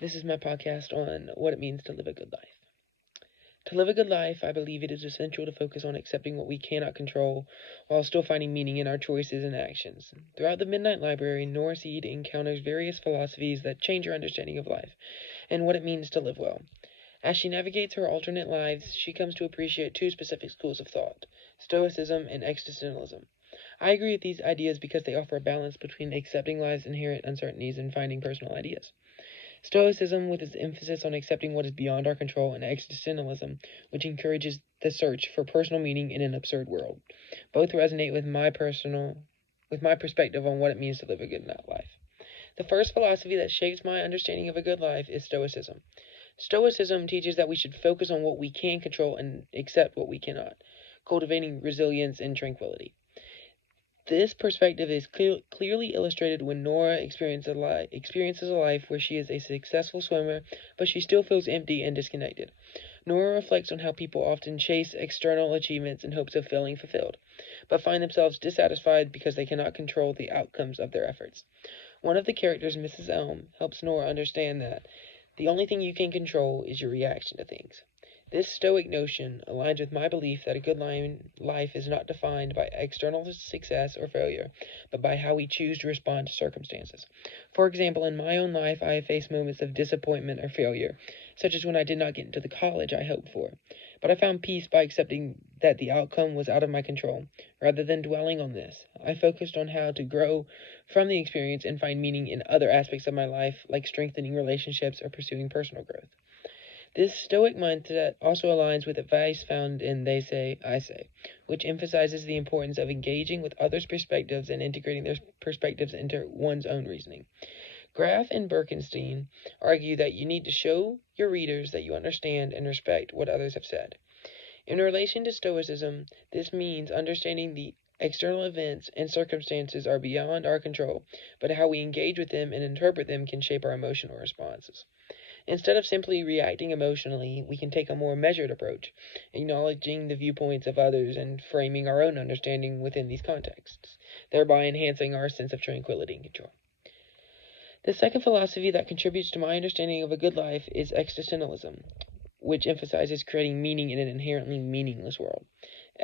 This is my podcast on what it means to live a good life. To live a good life, I believe it is essential to focus on accepting what we cannot control while still finding meaning in our choices and actions. Throughout the Midnight Library, Nora Seed encounters various philosophies that change her understanding of life and what it means to live well. As she navigates her alternate lives, she comes to appreciate two specific schools of thought: Stoicism and existentialism. I agree with these ideas because they offer a balance between accepting life's inherent uncertainties and finding personal ideas. Stoicism, with its emphasis on accepting what is beyond our control, and existentialism, which encourages the search for personal meaning in an absurd world. Both resonate with my perspective on what it means to live a good life. The first philosophy that shapes my understanding of a good life is Stoicism. Stoicism teaches that we should focus on what we can control and accept what we cannot, cultivating resilience and tranquility. This perspective is clearly illustrated when Nora experiences a life where she is a successful swimmer, but she still feels empty and disconnected. Nora reflects on how people often chase external achievements in hopes of feeling fulfilled, but find themselves dissatisfied because they cannot control the outcomes of their efforts. One of the characters, Mrs. Elm, helps Nora understand that the only thing you can control is your reaction to things. This Stoic notion aligns with my belief that a good life is not defined by external success or failure, but by how we choose to respond to circumstances. For example, in my own life, I have faced moments of disappointment or failure, such as when I did not get into the college I hoped for. But I found peace by accepting that the outcome was out of my control. Rather than dwelling on this, I focused on how to grow from the experience and find meaning in other aspects of my life, like strengthening relationships or pursuing personal growth. This Stoic mindset also aligns with advice found in They Say, I Say, which emphasizes the importance of engaging with others' perspectives and integrating their perspectives into one's own reasoning. Graff and Birkenstein argue that you need to show your readers that you understand and respect what others have said. In relation to Stoicism, this means understanding the external events and circumstances are beyond our control, but how we engage with them and interpret them can shape our emotional responses. Instead of simply reacting emotionally, we can take a more measured approach, acknowledging the viewpoints of others and framing our own understanding within these contexts, thereby enhancing our sense of tranquility and control. The second philosophy that contributes to my understanding of a good life is existentialism, which emphasizes creating meaning in an inherently meaningless world.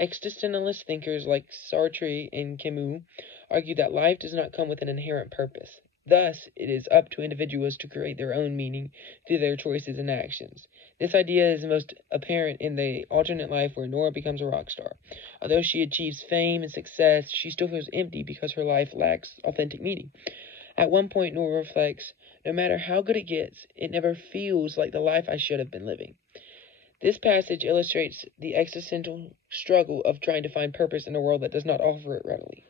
Existentialist thinkers like Sartre and Camus argue that life does not come with an inherent purpose. Thus, it is up to individuals to create their own meaning through their choices and actions. This idea is most apparent in the alternate life where Nora becomes a rock star. Although she achieves fame and success, she still feels empty because her life lacks authentic meaning. At one point, Nora reflects, no matter how good it gets, it never feels like the life I should have been living. This passage illustrates the existential struggle of trying to find purpose in a world that does not offer it readily.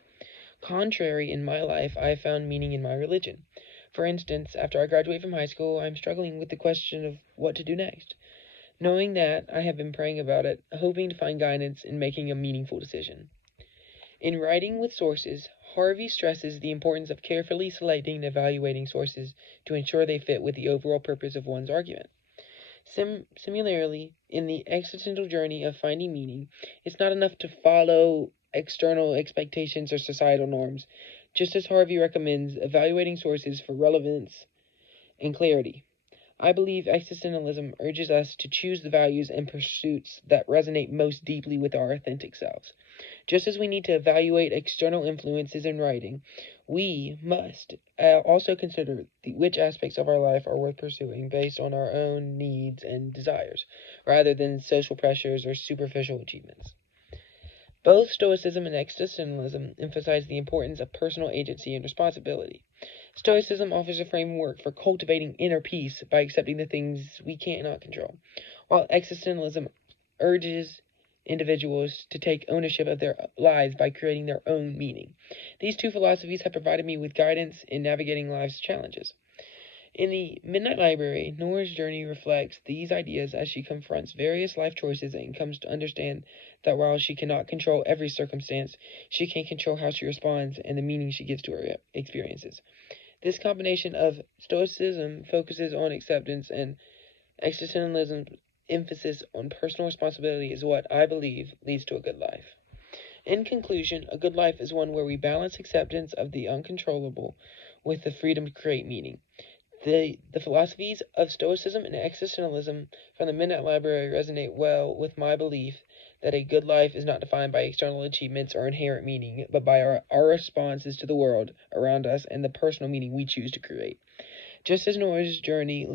Contrary, in my life, I have found meaning in my religion. For instance, after I graduate from high school, I am struggling with the question of what to do next. Knowing that, I have been praying about it, hoping to find guidance in making a meaningful decision. In writing with sources, Harvey stresses the importance of carefully selecting and evaluating sources to ensure they fit with the overall purpose of one's argument. Similarly, in the existential journey of finding meaning, it's not enough to follow external expectations or societal norms. Just as Harvey recommends, evaluating sources for relevance and clarity. I believe existentialism urges us to choose the values and pursuits that resonate most deeply with our authentic selves. Just as we need to evaluate external influences in writing, we must also consider which aspects of our life are worth pursuing based on our own needs and desires, rather than social pressures or superficial achievements. Both Stoicism and existentialism emphasize the importance of personal agency and responsibility. Stoicism offers a framework for cultivating inner peace by accepting the things we cannot control, while existentialism urges individuals to take ownership of their lives by creating their own meaning. These two philosophies have provided me with guidance in navigating life's challenges. In the Midnight Library, Nora's journey reflects these ideas as she confronts various life choices and comes to understand that while she cannot control every circumstance, she can control how she responds and the meaning she gives to her experiences. This combination of Stoicism focuses on acceptance and existentialism's emphasis on personal responsibility is what I believe leads to a good life. In conclusion, a good life is one where we balance acceptance of the uncontrollable with the freedom to create meaning. The philosophies of Stoicism and existentialism from the Midnight Library resonate well with my belief that a good life is not defined by external achievements or inherent meaning, but by our responses to the world around us and the personal meaning we choose to create. Just as Nora's journey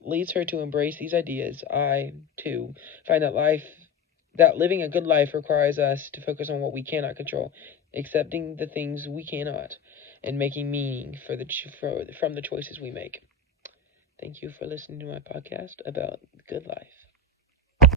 leads her to embrace these ideas, I, too, find that living a good life requires us to focus on what we cannot control, accepting the things we cannot, and making meaning from the choices we make. Thank you for listening to my podcast about good life.